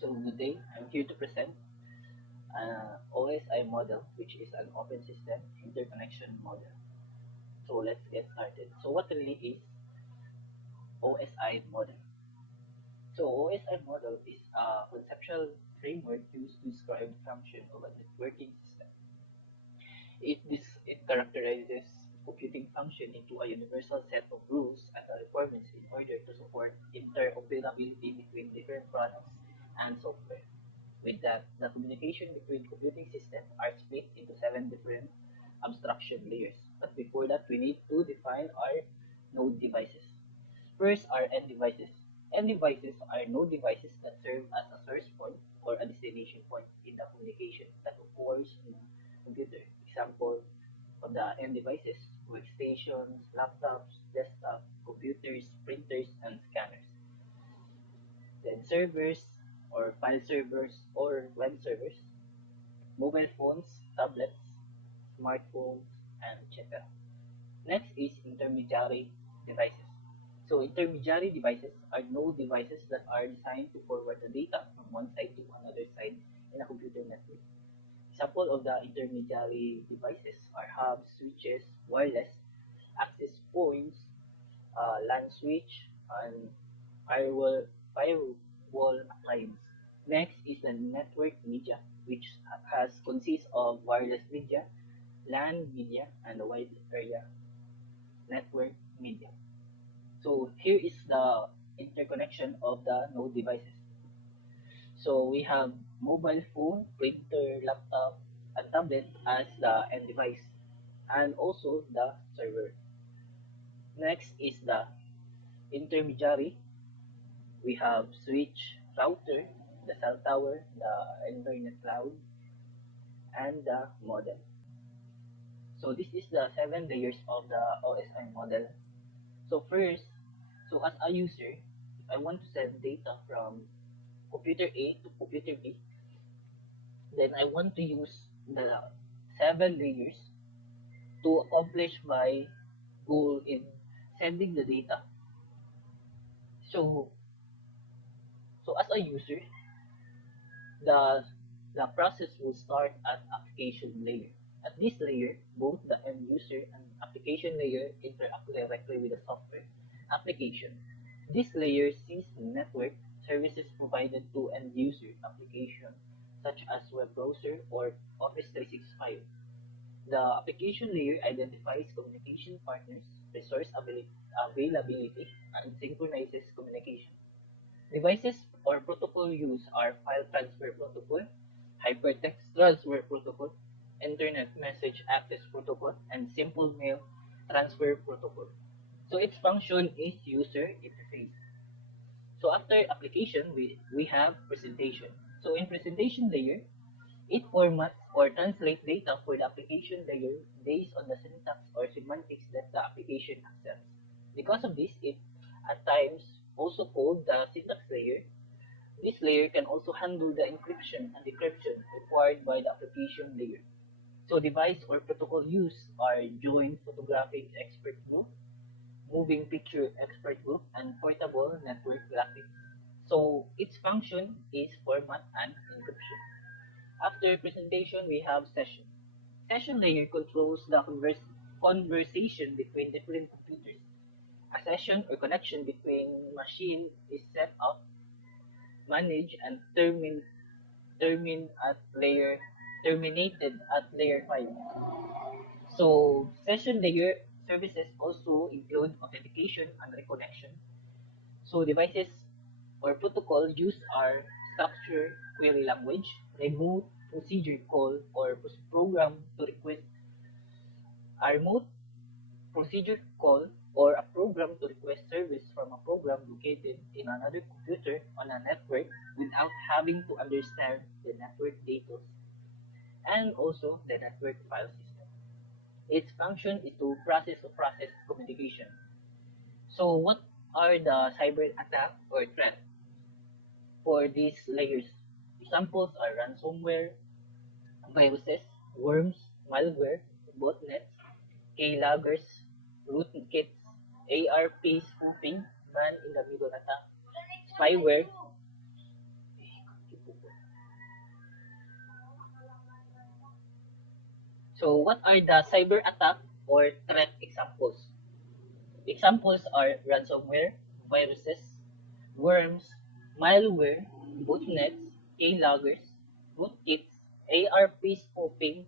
So good day, I'm here to present OSI model, which is an open system interconnection model. So let's get started. So what really is OSI model? So OSI model is a conceptual framework used to describe the function of a networking system. It characterizes computing function into a universal set of rules and requirements in order to support interoperability between different products and software. With that, the communication between computing systems are split into 7 different abstraction layers. But before that, we need to define our node devices. First are end devices. End devices are node devices that serve as a source point or a destination point in the communication that occurs in a computer. Example of the end devices: workstations, laptops, desktop, computers, printers, and scanners. Then servers or file servers or web servers, mobile phones, tablets, smartphones, and etc. Next is intermediary devices. So intermediary devices are node devices that are designed to forward the data from one side to another side in a computer network. Example of the intermediary devices are hubs, switches, wireless access points, LAN switch, and firewall, firewall appliance. Next is the network media, which has consists of wireless media, LAN media, and a wide area network media. So here is the interconnection of the node devices. So we have mobile phone, printer, laptop, and tablet as the end device, and also the server. Next is the intermediary. We have switch, router, the cell tower, the internet cloud, and the modem. So this is the 7 layers of the OSI model. So first, so as a user, if I want to send data from computer A to computer B, then I want to use the 7 layers to accomplish my goal in sending the data. So, so as a user, the the process will start at application layer. At this layer, both the end user and application layer interact directly with the software application. This layer sees the network services provided to end user application such as web browser or Office 365. The application layer identifies communication partners, resource availability, and synchronizes communication. Devices or protocol used are file transfer protocol, hypertext transfer protocol, internet message access protocol, and simple mail transfer protocol. So its function is user interface. So after application, we have presentation. So in presentation layer, it formats or translates data for the application layer based on the syntax or semantics that the application accepts. Because of this, it at times also called the syntax layer. This layer can also handle the encryption and decryption required by the application layer. So device or protocol used are joint photographic expert group, moving picture expert group, and portable network graphics. So its function is format and encryption. After presentation, we have session. Session layer controls the conversation between different computers. A session or connection between machine is set up, managed, and termin at layer terminated at layer 5. So session layer services also include authentication and reconnection. So devices or protocol used are structure query language, remote procedure call or program to request a remote procedure call or a program to request service from a program located in another computer on a network without having to understand the network data and also the network file system. Its function is to process communication. So what are the cyber attack or threat for these layers? Examples are ransomware, viruses, worms, malware, botnets, keyloggers, rootkits, ARP spoofing, man in the middle attack, spyware, So what are the cyber attack or threat examples? Examples are ransomware, viruses, worms, malware, botnets, keyloggers, rootkits, ARP spoofing,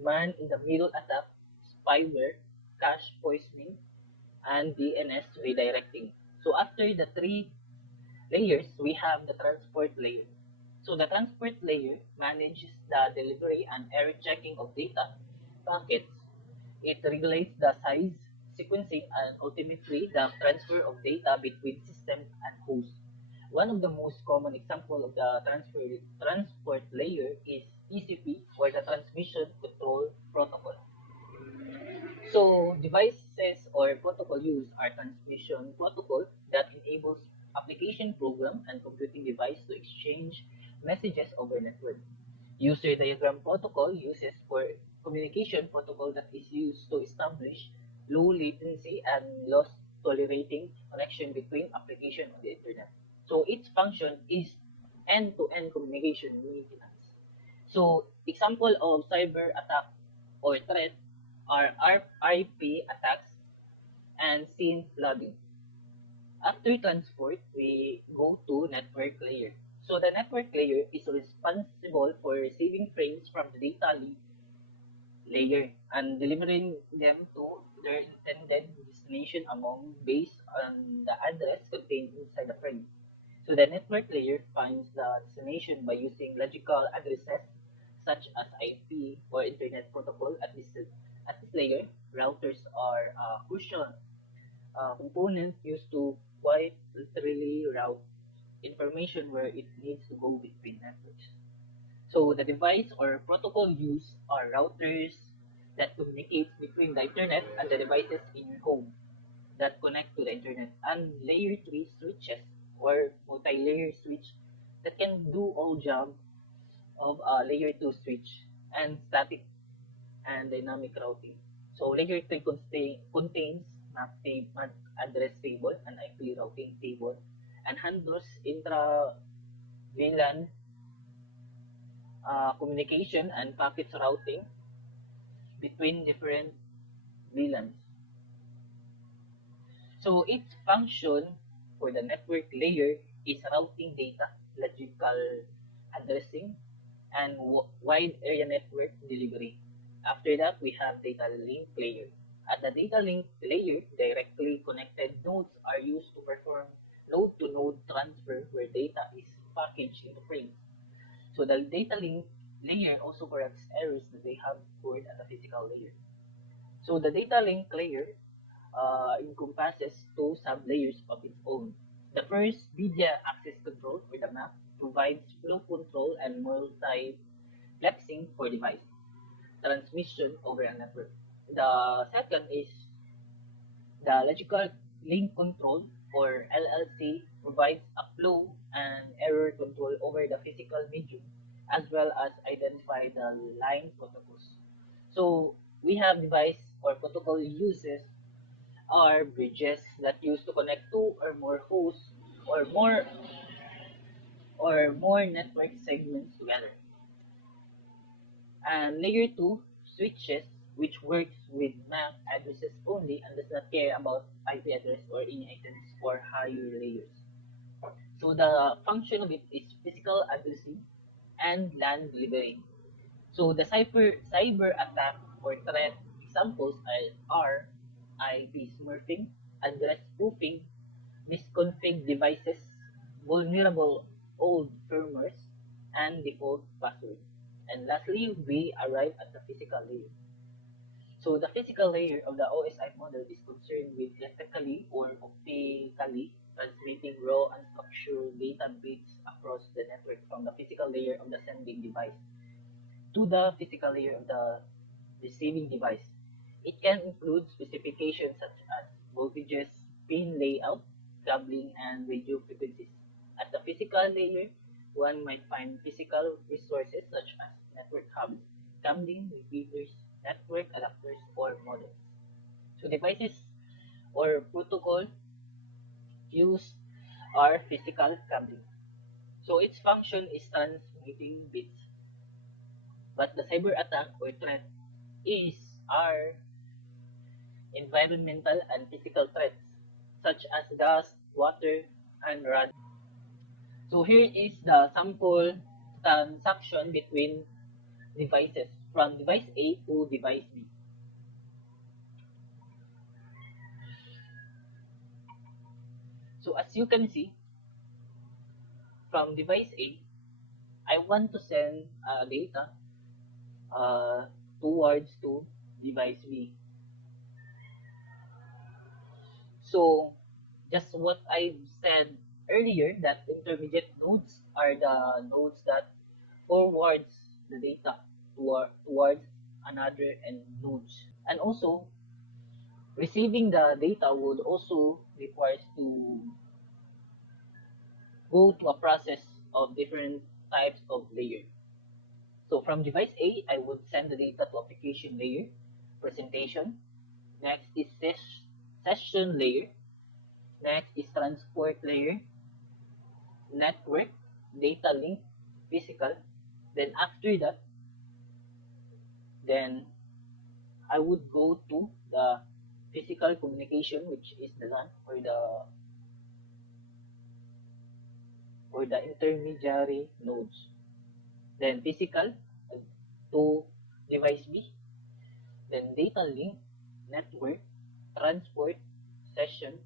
man-in-the-middle attack, spyware, cache poisoning, and DNS redirecting. So after the three layers, we have the transport layer. So the transport layer manages the delivery and error checking of data packets. It regulates the size, sequencing, and ultimately the transfer of data between systems and hosts. One of the most common examples of the transport layer is TCP, or the Transmission Control Protocol. So devices or protocol use are transmission protocol that enables application program and computing device to exchange messages over network. User diagram protocol uses for communication protocol that is used to establish low latency and loss tolerating connection between application on the internet. So its function is end-to-end communication maintenance. So example of cyber attack or threat are RIP attacks and SYN flooding. After transport, we go to network layer. So the network layer is responsible for receiving frames from the data layer and delivering them to their intended destination among based on the address contained inside the frame. So the network layer finds the destination by using logical addresses such as IP or Internet Protocol. At this layer, routers are crucial components used to quite literally route information where it needs to go between networks. So the device or protocol used are routers that communicates between the internet and the devices in your home that connect to the internet, and layer 3 switches or multi-layer switch that can do all job of a layer 2 switch, and static and dynamic routing. So layer 3 contains MAC address table and IP routing table and handles intra-VLAN communication and packets routing between different VLANs. So its function for the network layer is routing data, logical addressing, and wide area network delivery. After that, we have data link layer. At the data link layer, directly connected nodes are used to perform node-to-node transfer where data is packaged into frames. So the data link layer also corrects errors that they have occurred at the physical layer. So the data link layer encompasses two sub-layers of its own. The first, media access control, or the map, provides flow control and multiplexing for device transmission over a network. The second is the logical link control, or LLC, provides a flow and error control over the physical medium as well as identify the line protocols. So we have device or protocol uses are bridges that used to connect two or more hosts or more network segments together. And layer 2 switches, which works with MAC addresses only and does not care about IP address or any items for higher layers. So the function of it is physical addressing and LAN delivery. So the cyber attack or threat examples are IP smurfing, address spoofing, misconfigured devices, vulnerable old firmwares, and default passwords. And lastly, we arrive at the physical layer. So the physical layer of the OSI model is concerned with electrically or optically transmitting raw and structured data bits across the network from the physical layer of the sending device to the physical layer of the receiving device. It can include specifications such as voltages, pin layout, cabling, and radio frequencies. At the physical layer, one might find physical resources such as network hubs, cabling, repeaters, network adapters, or modems. So devices or protocol used are physical cabling. So its function is transmitting bits, but the cyber attack or threat is our environmental and physical threats, such as gas, water, and rad. So here is the sample transaction between devices from device A to device B. So as you can see, from device A, I want to send data uh, towards to device B. So just what I said earlier, that intermediate nodes are the nodes that forwards the data towards another and nodes. And also, receiving the data would also requires to go to a process of different types of layer. So from device A, I would send the data to application layer, presentation. Next is session layer. Next is transport layer, network, data link, physical. Then after that, then I would go to the physical communication, which is the LAN or the intermediary nodes. Then physical to device B, then data link, network, transport, session,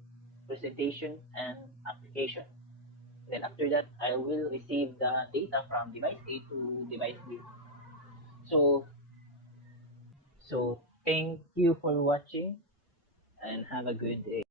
presentation, and application. Then after that, I will receive the data from device A to device B. So, so thank you for watching and have a good day.